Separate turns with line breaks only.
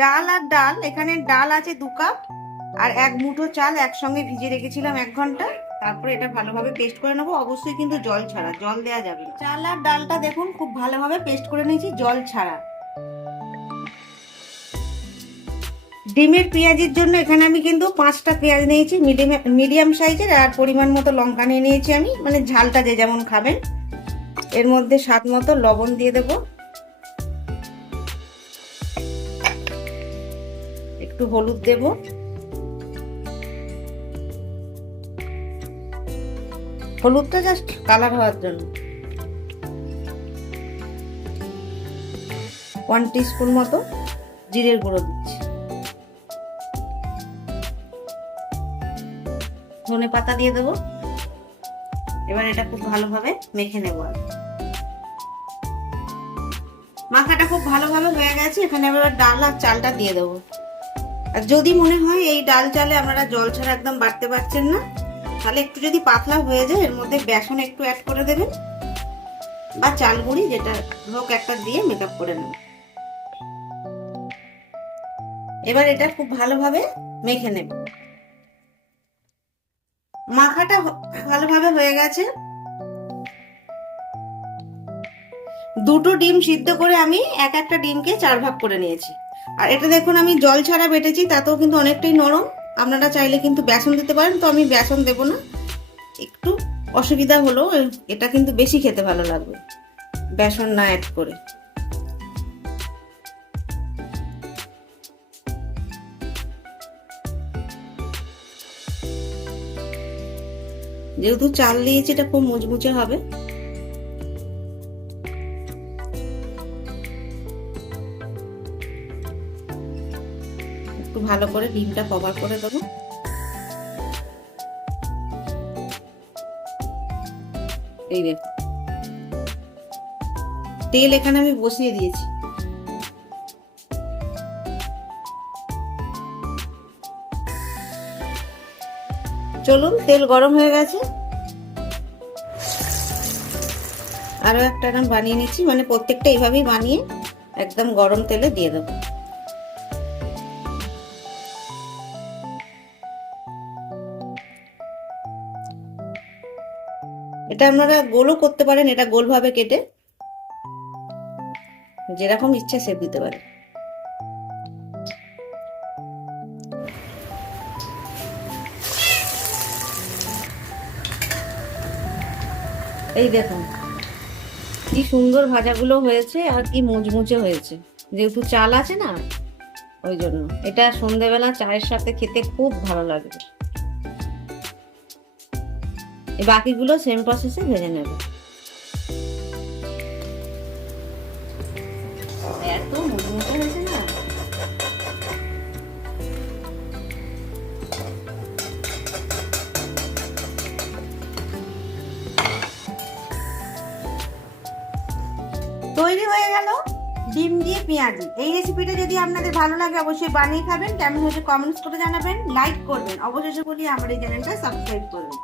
চাল আর ডাল, এখানে ডাল আছে দু কাপ আর এক মুঠো চাল একসঙ্গে ভিজিয়ে রেখেছিলাম এক ঘণ্টা। তারপরে এটা ভালোভাবে পেস্ট করে নেব। অবশ্যই কিন্তু জল ছাড়া, জল দেওয়া যাবে। চাল আর ডালটা দেখুন, খুব ভালোভাবে পেস্ট করে নিয়েছি, জল ছাড়া। ডিমের পেঁয়াজের জন্য এখানে আমি কিন্তু পাঁচটা পেঁয়াজ নিয়েছি, মিডিয়াম মিডিয়াম সাইজের, আর পরিমাণ মতো লঙ্কা নিয়ে নিয়েছি আমি। মানে ঝালটা যে যেমন খাবেন, এর মধ্যে স্বাদ মতো লবণ দিয়ে দেব। একটু হলুদ দেব। হলুদটা জাস্ট কালার হওয়ার জন্য। ওয়ান টিস্পুন মতো জিরের গুঁড়ো দিচ্ছি। ধনে পাতা দিয়ে দেবো। এবার এটা খুব ভালোভাবে মেখে নেব মাখাটা খুব ভালোভাবে হয়ে গেছে। এখানে এবার ডাল আর চালটা দিয়ে দেবো। আর যদি মনে হয় এই ডাল চালে আপনারা জল ছাড়া একদম বাড়তে পারছেন না, তাহলে একটু যদি পাতলা হয়ে যায়, এর মধ্যে বেসন একটু অ্যাড করে দেবেন বা চাল গুঁড়ি যেটা হোক একটা দিয়ে মেকআপ করে নেবেন। এবার এটা খুব ভালোভাবে মেখে নেব। মাখাটা ভালোভাবে হয়ে গেছে। দুটো ডিম সিদ্ধ করে আমি এক একটা ডিমকে চার ভাগ করে নিয়েছি। আর এটা দেখুন, আমি জল ছাড়া বেটেছি, তাতেও কিন্তু অনেকটাই নরম। আপনারা চাইলে কিন্তু বেসন দিতে পারেন, তো আমি বেসন দেব না। একটু অসুবিধা হলো এটা কিন্তু বেশি খেতে ভালো লাগবে। বেসন না অ্যাড করে। যেহেতু চাল দিয়েছি, এটা খুব মুচমুচে হবে। একটু ভালো করে ডিমটা কভার করে দেবো। এই দেখো। তেল এখানে আমি বসিয়ে দিয়েছি। চলুন, তেল গরম হয়ে গেছে। আরও একটা বানিয়ে নিচ্ছি মানে প্রত্যেকটা এইভাবেই বানিয়ে একদম গরম তেলে দিয়ে দেবো। এটা আপনারা গোলও করতে পারেন, এটা গোলভাবে কেটে। যেরকম ইচ্ছে সেপ দিতে পারেন। এই দেখুন, কি সুন্দর ভাজাগুলো হয়েছে আর কি মুচমুচে হয়েছে। যেহেতু চাল আছে না, ওই জন্য। এটা সন্ধেবেলা চায়ের সাথে খেতে খুব ভালো লাগবে। বাকিগুলো সেম প্রসেসে ভেজে নেবে। এত মুচমুচে হয়েছে না? তৈরি হয়ে গেল ডিম দিয়ে পেঁয়াজি। এই রেসিপিটা যদি আপনাদের ভালো লাগে অবশ্যই বানিয়ে খাবেন। কেমন হয়েছে কমেন্টস করে জানাবেন। লাইক করবেন। অবশেষে বলি আমার এই চ্যানেলটা সাবস্ক্রাইব করবেন।